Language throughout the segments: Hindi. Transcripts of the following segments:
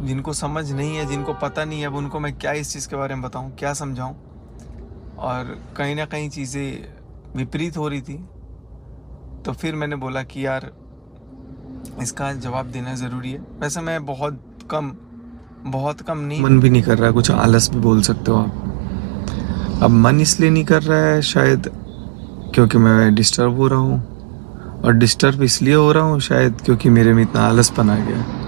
जिनको समझ नहीं है, जिनको पता नहीं है, अब उनको मैं क्या इस चीज़ के बारे में बताऊं, क्या समझाऊं। और कहीं ना कहीं चीज़ें विपरीत हो रही थी। तो फिर मैंने बोला कि यार इसका जवाब देना ज़रूरी है। वैसे मैं बहुत कम नहीं, मन भी नहीं कर रहा है, कुछ आलस भी बोल सकते हो आप। अब मन इसलिए नहीं कर रहा है शायद क्योंकि मैं डिस्टर्ब हो रहा हूँ, और डिस्टर्ब इसलिए हो रहा हूँ शायद क्योंकि मेरे में इतना आलसपन आ गया है।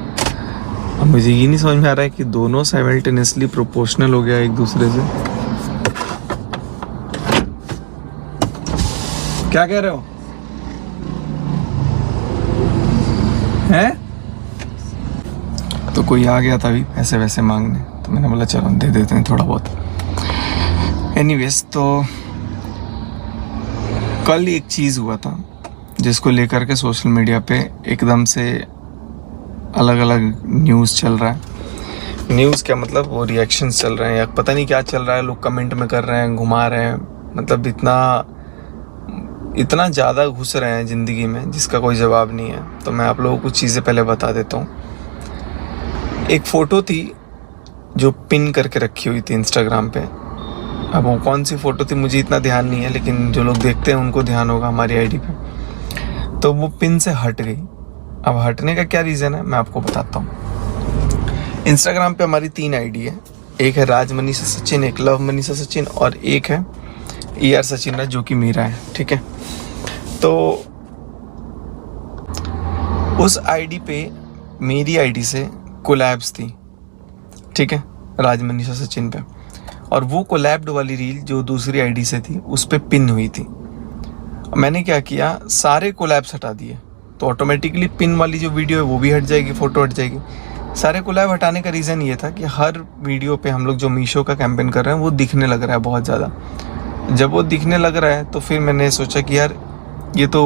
अब मुझे ये नहीं समझ में आ रहा है कि दोनों साइमल्टेनियसली प्रोपोर्शनल हो गया एक दूसरे से। क्या कह रहे हो हैं? तो कोई आ गया था अभी पैसे वैसे मांगने, तो मैंने बोला चलो दे देते हैं थोड़ा बहुत। एनीवेज, तो कल एक चीज़ हुआ था जिसको लेकर के सोशल मीडिया पे एकदम से अलग अलग न्यूज़ चल रहा है। न्यूज़ क्या मतलब, वो रिएक्शंस चल रहे हैं या पता नहीं क्या चल रहा है। लोग कमेंट में कर रहे हैं, घुमा रहे हैं, मतलब इतना ज़्यादा घुस रहे हैं ज़िंदगी में जिसका कोई जवाब नहीं है। तो मैं आप लोगों को कुछ चीज़ें पहले बता देता हूँ। एक फ़ोटो थी जो पिन करके रखी हुई थी इंस्टाग्राम पे। अब वो कौन सी फ़ोटो थी मुझे इतना ध्यान नहीं है, लेकिन जो लोग देखते हैं उनको ध्यान होगा हमारी आईडी पे। तो वो पिन से हट गई। अब हटने का क्या रीज़न है मैं आपको बताता हूँ। इंस्टाग्राम पे हमारी 3 आईडी है। एक है राज मनीषा सचिन, एक लव मनीषा सचिन, और एक है ER सचिन राज, जो कि मेरा है। ठीक है, तो उस आईडी पे मेरी आईडी से कोलैब्स थी, ठीक है, राज मनीषा सचिन पे। और वो कोलैब्ड वाली रील जो दूसरी आईडी से थी उस पे पिन हुई थी। मैंने क्या किया, सारे कोलैब्स हटा दिए, तो ऑटोमेटिकली पिन वाली जो वीडियो है वो भी हट जाएगी, फ़ोटो हट जाएगी। सारे कोलैब हटाने का रीज़न ये था कि हर वीडियो पे हम लोग जो मीशो का कैंपेन कर रहे हैं वो दिखने लग रहा है बहुत ज़्यादा। जब वो दिखने लग रहा है तो फिर मैंने सोचा कि यार ये तो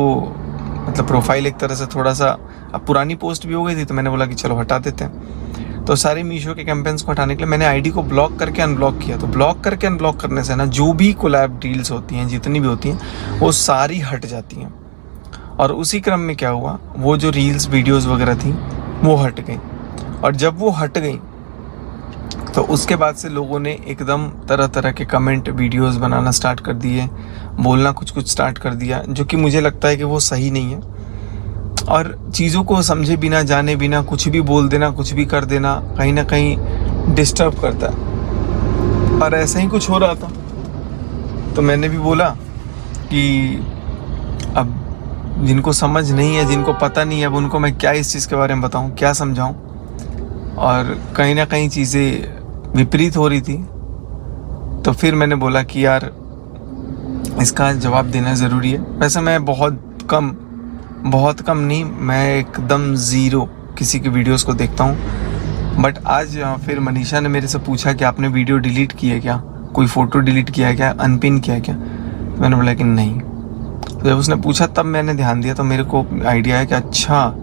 मतलब प्रोफाइल एक तरह से थोड़ा सा, अब पुरानी पोस्ट भी हो गई थी, तो मैंने बोला कि चलो हटा देते हैं। तो सारे मीशो के कैंपेन्स को हटाने के लिए मैंने आईडी को ब्लॉक करके अनब्लॉक किया। तो ब्लॉक करके अनब्लॉक करने से ना जो भी कोलैब डील्स होती हैं, जितनी भी होती हैं, वो सारी हट जाती हैं। और उसी क्रम में क्या हुआ, वो जो रील्स वीडियोस वगैरह थी वो हट गई। और जब वो हट गई तो उसके बाद से लोगों ने एकदम तरह तरह के कमेंट वीडियोस बनाना स्टार्ट कर दिए, बोलना कुछ कुछ स्टार्ट कर दिया, जो कि मुझे लगता है कि वो सही नहीं है। और चीज़ों को समझे बिना, जाने बिना कुछ भी बोल देना, कुछ भी कर देना कहीं ना कहीं डिस्टर्ब करता है। और ऐसा ही कुछ हो रहा था। तो मैंने भी बोला कि अब जिनको समझ नहीं है, जिनको पता नहीं है, अब उनको मैं क्या इस चीज़ के बारे में बताऊं, क्या समझाऊं। और कहीं ना कहीं चीज़ें विपरीत हो रही थी। तो फिर मैंने बोला कि यार इसका जवाब देना ज़रूरी है। वैसे मैं बहुत कम नहीं, मैं एकदम ज़ीरो किसी की वीडियोस को देखता हूँ। बट आज फिर मनीषा ने मेरे से पूछा कि आपने वीडियो डिलीट की है क्या, कोई फ़ोटो डिलीट किया है क्या, अनपिन किया है क्या। तो मैंने बोला कि नहीं। तो जब उसने पूछा तब मैंने ध्यान दिया, तो मेरे को आइडिया है कि अच्छा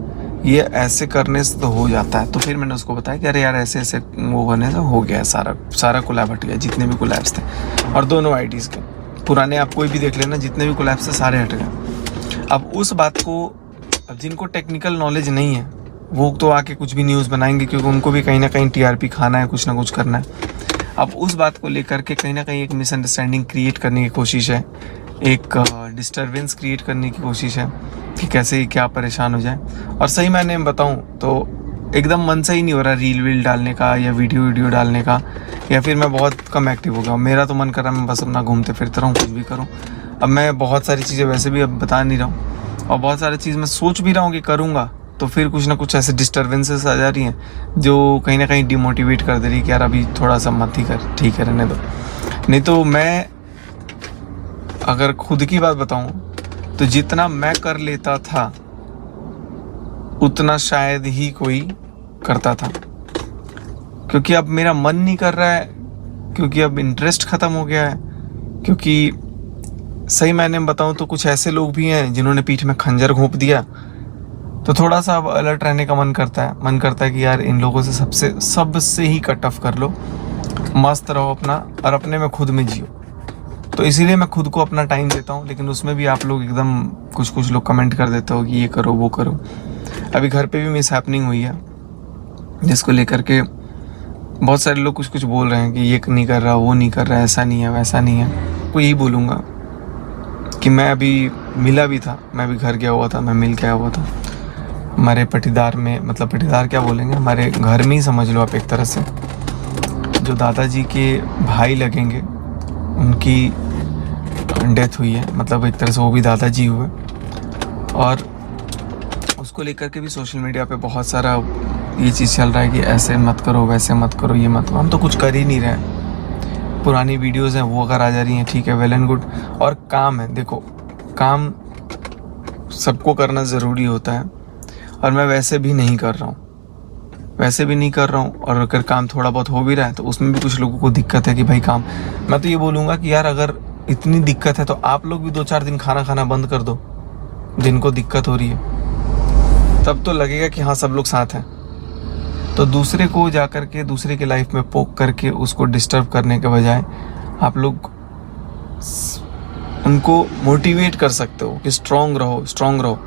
ये ऐसे करने से तो हो जाता है। तो फिर मैंने उसको बताया कि अरे यार ऐसे ऐसे वो करने से हो गया, सारा कोलैब हट गया, जितने भी कोलैब्स थे। और दोनों आईडीज़ के पुराने आप कोई भी देख लेना, जितने भी कोलैब्स थे सारे हट गए। अब उस बात को, अब जिनको टेक्निकल नॉलेज नहीं है वो तो आके कुछ भी न्यूज़ बनाएंगे, क्योंकि उनको भी कहीं ना कहीं TRP खाना है, कुछ ना कुछ करना है। अब उस बात को लेकर के कहीं ना कहीं एक मिसअंडरस्टैंडिंग क्रिएट करने की कोशिश है, एक डिस्टर्बेंस क्रिएट करने की कोशिश है कि कैसे क्या परेशान हो जाए। और सही मैंने बताऊं तो एकदम मन से ही नहीं हो रहा रील वील डालने का या वीडियो डालने का, या फिर मैं बहुत कम एक्टिव हो गया हूँ। मेरा तो मन कर रहा है मैं बस अपना घूमते फिरते रहूँ, कुछ भी करूँ। अब मैं बहुत सारी चीज़ें वैसे भी अब बता नहीं रहा हूँ, और बहुत सारी चीज़ मैं सोच भी रहा हूँ कि करूँगा, तो फिर कुछ ना कुछ ऐसे डिस्टर्बेंसेस आ जा रही हैं जो कहीं ना कहीं डिमोटिवेट कर दे रही है कि यार अभी थोड़ा सा मत ही कर, ठीक है रहने दो। नहीं तो मैं अगर खुद की बात बताऊं तो जितना मैं कर लेता था उतना शायद ही कोई करता था, क्योंकि अब मेरा मन नहीं कर रहा है, क्योंकि अब इंटरेस्ट ख़त्म हो गया है। क्योंकि सही मायने में बताऊं तो कुछ ऐसे लोग भी हैं जिन्होंने पीठ में खंजर घोंप दिया, तो थोड़ा सा अब अलर्ट रहने का मन करता है कि यार इन लोगों से सबसे ही कट ऑफ कर लो, मस्त रहो अपना, और अपने में खुद में जियो। तो इसीलिए मैं खुद को अपना टाइम देता हूँ। लेकिन उसमें भी आप लोग एकदम कुछ लोग कमेंट कर देते हो कि ये करो वो करो। अभी घर पे भी मिस हैपनिंग हुई है, जिसको लेकर के बहुत सारे लोग कुछ कुछ बोल रहे हैं कि ये नहीं कर रहा, वो नहीं कर रहा, ऐसा नहीं है, वैसा नहीं है। तो यही बोलूँगा कि मैं अभी मिला भी था, मैं भी घर गया हुआ था, मैं मिल के आया हुआ था हमारे पटीदार में, मतलब पटीदार क्या बोलेंगे, हमारे घर में ही समझ लो आप एक तरह से। जो दादाजी के भाई लगेंगे उनकी डेथ हुई है, मतलब एक तरह से वो भी दादाजी हुए। और उसको लेकर के भी सोशल मीडिया पे बहुत सारा ये चीज़ चल रहा है कि ऐसे मत करो, वैसे मत करो, ये मत करो। हम तो कुछ कर ही नहीं रहे हैं। पुरानी वीडियोस हैं वो अगर आ जा रही हैं, ठीक है, वेल एंड गुड। और काम है, देखो काम सबको करना ज़रूरी होता है, और मैं वैसे भी नहीं कर रहा हूँ, और अगर काम थोड़ा बहुत हो भी रहा है तो उसमें भी कुछ लोगों को दिक्कत है कि भाई काम। मैं तो ये बोलूँगा कि यार अगर इतनी दिक्कत है तो आप लोग भी 2-4 दिन खाना खाना बंद कर दो, जिनको दिक्कत हो रही है, तब तो लगेगा कि हाँ सब लोग साथ हैं। तो दूसरे को जा कर के दूसरे के लाइफ में पोक करके उसको डिस्टर्ब करने के बजाय आप लोग उनको मोटिवेट कर सकते हो कि स्ट्रांग रहो।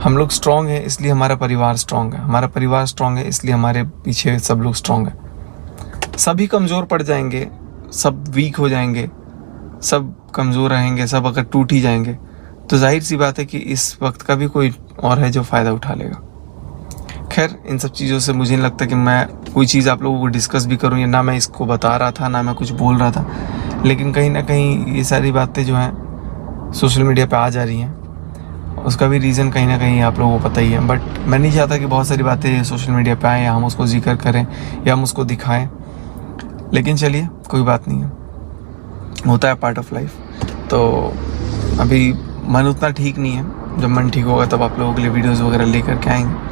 हम लोग स्ट्रांग हैं इसलिए हमारा परिवार स्ट्रांग है, हमारा परिवार स्ट्रांग है इसलिए हमारे पीछे सब लोग स्ट्रांग है। सभी कमज़ोर पड़ जाएंगे, सब वीक हो जाएंगे, सब कमज़ोर रहेंगे, सब अगर टूट ही जाएंगे तो जाहिर सी बात है कि इस वक्त का भी कोई और है जो फ़ायदा उठा लेगा। खैर इन सब चीज़ों से मुझे नहीं लगता कि मैं कोई चीज़ आप लोगों को डिस्कस भी करूँ, या ना मैं इसको बता रहा था, ना मैं कुछ बोल रहा था, लेकिन कहीं ना कहीं ये सारी बातें जो हैं सोशल मीडिया पे आ जा रही हैं। उसका भी रीज़न कहीं ना कहीं आप लोगों को पता ही है, बट मैं नहीं चाहता कि बहुत सारी बातें सोशल मीडिया पे आएँ या हम उसको जिक्र करें या हम उसको दिखाएं। लेकिन चलिए कोई बात नहीं है, होता है, पार्ट ऑफ लाइफ। तो अभी मन उतना ठीक नहीं है, जब मन ठीक होगा तब आप लोगों के लिए वीडियोज़ वगैरह लेकर के आएंगे।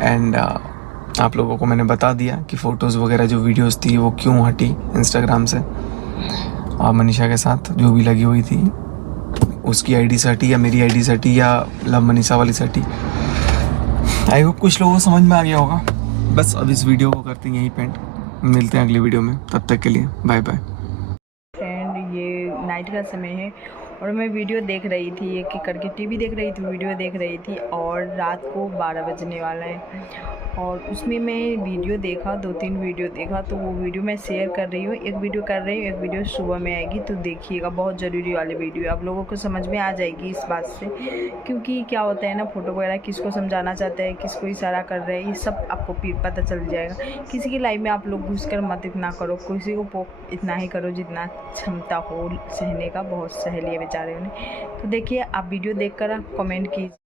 एंड आप लोगों को मैंने बता दिया कि फ़ोटोज़ वगैरह जो वीडियोज़ थी वो क्यों हटी इंस्टाग्राम से, और मनीषा के साथ जो भी लगी हुई थी उसकी आईडी से हटी या मेरी आईडी से हटी या लव मनीषा वाली से हटी। आई होप कुछ लोगों को समझ में आ गया होगा। बस अब इस वीडियो को करते हैं यहीं पेंट, मिलते हैं अगली वीडियो में, तब तक के लिए बाय बाय। फ्रेंड ये नाइट का समय है और मैं वीडियो देख रही थी, एक एक करके टीवी देख रही थी, वीडियो देख रही थी, और रात को 12 बजने वाला है। और उसमें मैं वीडियो देखा, 2-3 वीडियो देखा, तो वो वीडियो मैं शेयर कर रही हूँ। एक वीडियो कर रही हूँ, एक वीडियो सुबह में आएगी, तो देखिएगा, बहुत ज़रूरी वाली वीडियो, आप लोगों को समझ में आ जाएगी इस बात से। क्योंकि क्या होता है ना, फ़ोटो वगैरह किसको समझाना चाहते हैं, किसको इशारा कर रहे हैं, ये सब आपको पता चल जाएगा। किसी की लाइफ में आप लोग घुस कर मत इतना करो, किसी को पोक इतना ही करो जितना क्षमता हो सहने का। बहुत सह लिया बेचारे ने। तो देखिए, आप वीडियो देखकर कमेंट कीजिए।